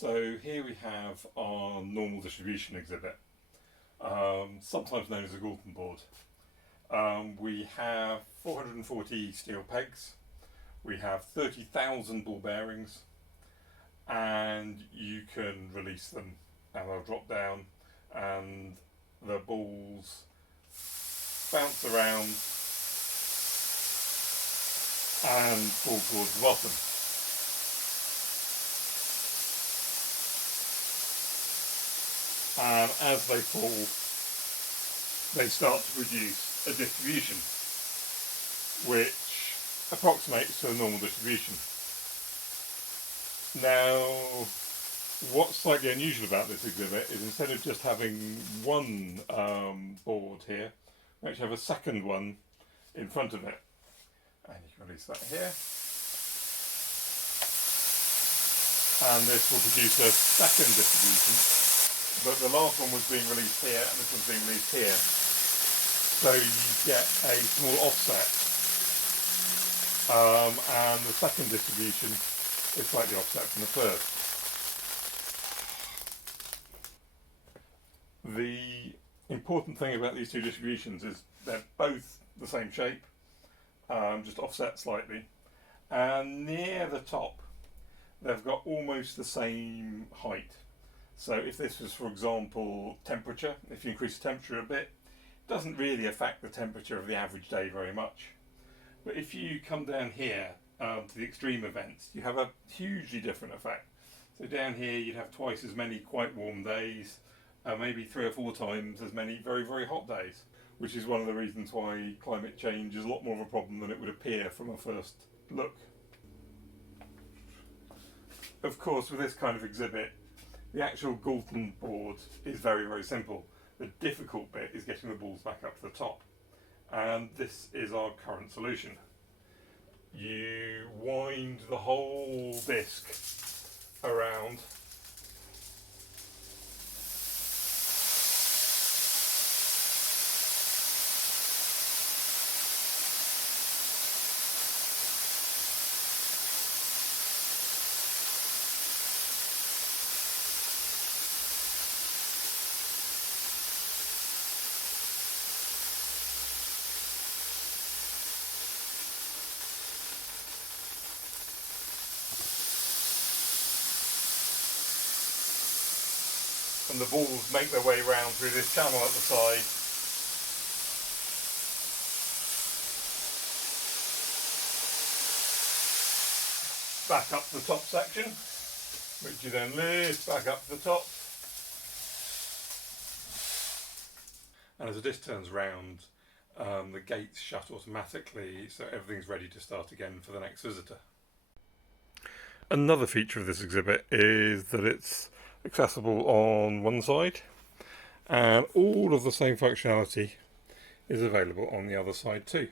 So here we have our normal distribution exhibit, sometimes known as a gaulton board. We have 440 steel pegs, we have 30,000 ball bearings, and you can release them and they'll drop down and the balls bounce around and fall towards the bottom. And as they fall, they start to produce a distribution which approximates to a normal distribution. Now, what's slightly unusual about this exhibit is instead of just having one board here, we actually have a second one in front of it. And you can release that here. And this will produce a second distribution. But the last one was being released here and this one's being released here. So you get a small offset. And the second distribution is slightly offset from the first. The important thing about these two distributions is they're both the same shape, just offset slightly. And near the top, they've got almost the same height. So if this was, for example, temperature, if you increase the temperature a bit, it doesn't really affect the temperature of the average day very much. But if you come down here to the extreme events, you have a hugely different effect. So down here you'd have twice as many quite warm days, maybe 3 or 4 times as many very, very hot days, which is one of the reasons why climate change is a lot more of a problem than it would appear from a first look. Of course, with this kind of exhibit, the actual gaulton board is very, very simple. The difficult bit is getting the balls back up to the top. And this is our current solution. You wind the whole disc around and the balls make their way round through this channel at the side. Back up to the top section, which you then lift back up to the top. And as the disc turns round, the gates shut automatically, so everything's ready to start again for the next visitor. Another feature of this exhibit is that it's accessible on one side, and all of the same functionality is available on the other side too.